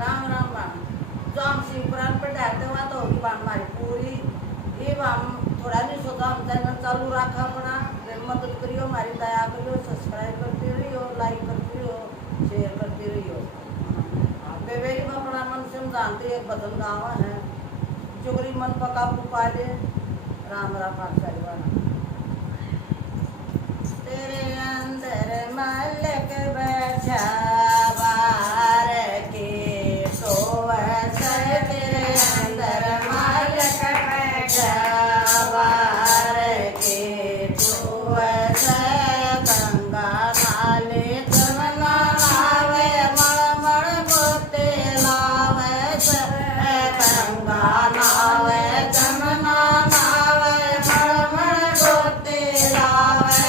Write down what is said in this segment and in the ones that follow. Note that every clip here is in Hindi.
राम राम बाण जो हम शिवपुराण पे डालते हुआ तो होगी बाण हमारी पूरी ये हम थोड़ा नहीं सोचा हम चैनल चालू रखा अपना मदद करियो हमारी दया करियो सब्सक्राइब करती रहियो लाइक करती रहियो शेयर करती रहियो। बेबेरी में अपना मन से हम जानते एक भजन गावा है चुगरी मन पका पुपा दे राम राम पाठशाली वाला तेरे अंदर मलक बैठा बार के तो वैसे तेरे अंदर मलक बैठा बार के तो वैसे गंगा नाले जमना लावे मड़ गोते लावे गंगा नावे जमना नावे मड़ गोते लावे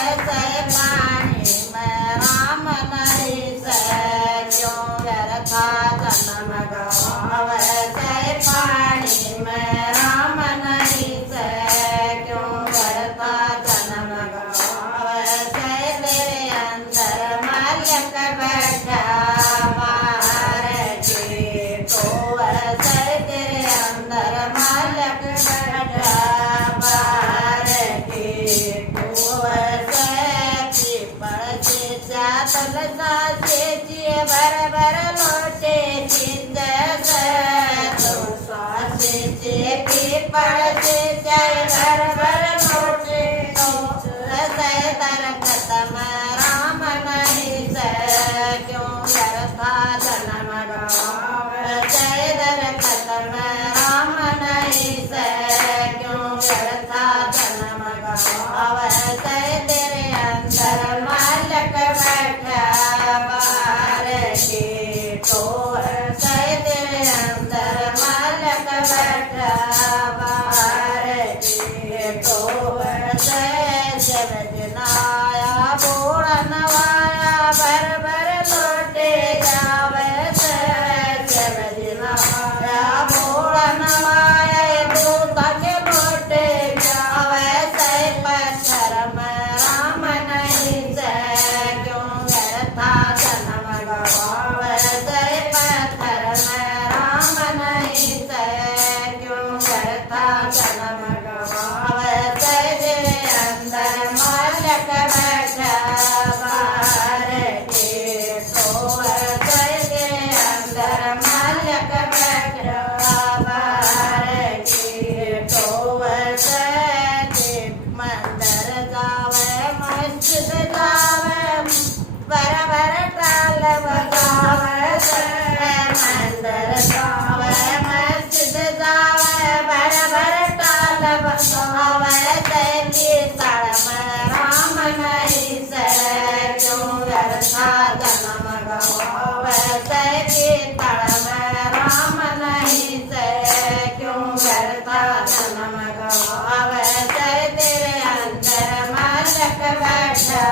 पानी में राम नहीं से क्यों व्यर्था जन्म गवावे से पानी में राम नहीं से क्यों व्यर्था जन्म गवावे से तेरे अंदर मलक बैठा बाहर के तो वैसे तेरे अंदर मलक बैठा बाहर के तो वैसे तल सासे चिए भर भर लोटे चिंद तो सासे चे पीपड़ से चाय भर भर लोटे तो से तरकत में राम नहीं से क्यों व्यर्था जन्म गवावे जय दरकत में राम नहीं से क्यों व्यर्था जन्म गवावे जय तेरे अंदर मलक बैठा बाहर के तो ऐसे तेरे अंदर मलक बैठा बाहर के तो ऐसे जब जनाया बोड़ नवाया भर भर लोटे जावे से जब जनाया बोड़ नवाया दूध के लोटे जावे से पत्थर में राम नहीं से क्यों व्यर्था जन्म गवावे से पत्थर में राम नहीं से क्यों व्यर्था जन्म गवावे से तेरे अंदर मलक बैठा बाहर के तो ऐसे तेरे अंदर मलक बैठा बाहर के तो ऐसे मंदिर जावे मस्जिद जावे बर बर टाल बजावे मंदिर जावे मस्जिद जावे बर बर टाल बजावे तेरी तड़ में राम नहीं से क्यों व्यर्था जन्म गवावे तेरी तड़ में राम नहीं से क्यों व्यर्था जन्म गवावे तेरे अंदर मलक बैठा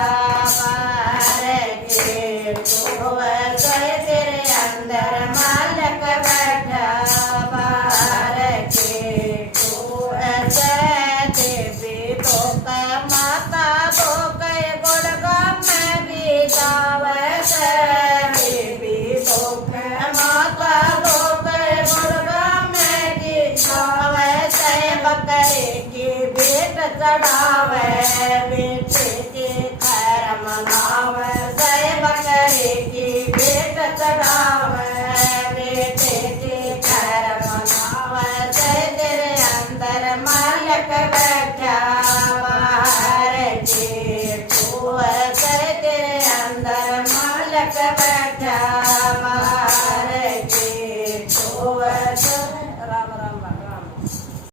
बाहर के तो वैसे तेरे अंदर मलक बैठा बाहर के तो ऐसे देवी तो माता तो कई गुड़गाम में भी जावे से देवी तो माता तो कई गुड़गाम में भी जावे से बकरे की भेंट चढ़ावे बेटे के खैर मनावे से बकरे की भेंट चढ़ावे बेटे के खैर मनावे से तेरे अंदर मलक बैठा